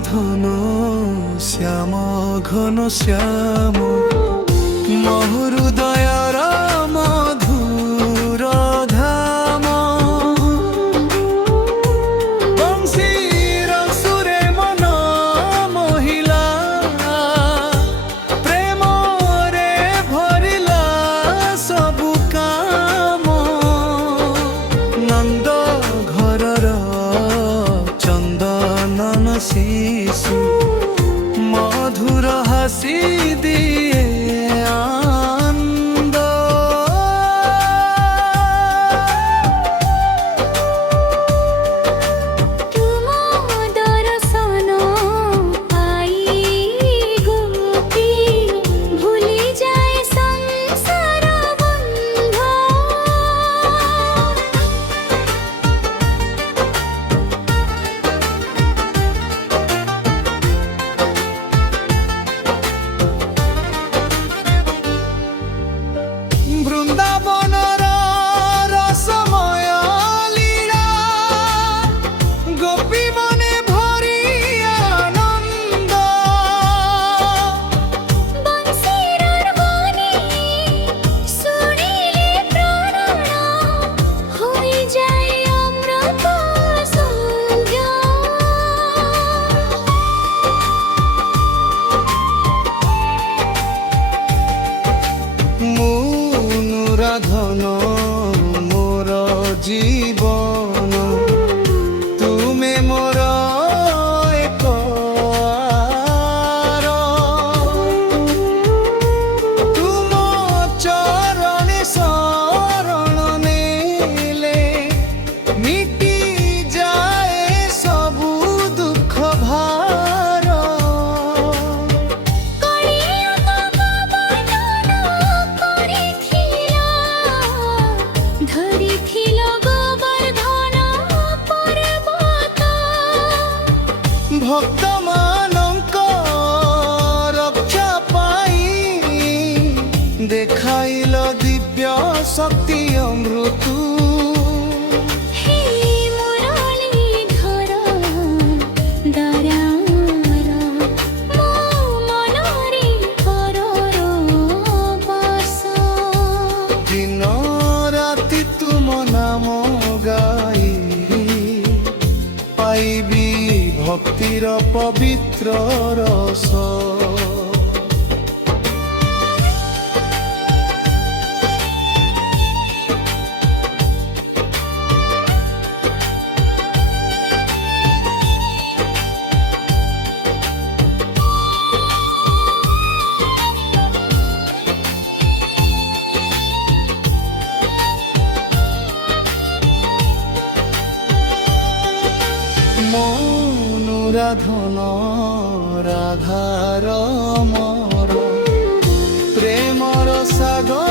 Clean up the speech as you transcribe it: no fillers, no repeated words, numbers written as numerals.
অনুরাধন শ্যাম ঘন শ্যাম মহৃদয়র মধুর ধাম বংশীর সুরে মন মহিলা প্রেমরে ভরিলা সবু কাম নন্দ ঘরর চন্দনন শিশু মধুর হাসি দিয়ে আনন্দ তুম দর্শন পাই গোপী ভুলি যায় সংসার বন্ধ বৃন্দাবনর রসময় লীলা গোপী মনে ভরি আনন্দ বংশীর ধ্বনি শুনিলে প্রাণ হয়ে যায় অমৃত সন্ধ্যা অনুরাধন মোর জীবন তুমে মোর এক আর। তুম চরণে শরণ নেলে মিটি যায় সবু দুঃখ ভার ধরিছিল গোবর্ধন পর্বত ভক্ত ମାନଙ୍କ রক্ষা পাই দেখাইল দিব্য শক্তি অমৃতু হে মুরলীধর দয়ার ମୋ ମନରେ କରର ବାସ দিন রাতি তুম নাম গাই পাইবি ভক্তির পবিত্র রস মনুরাধন রাধার মর প্রেমর সাগর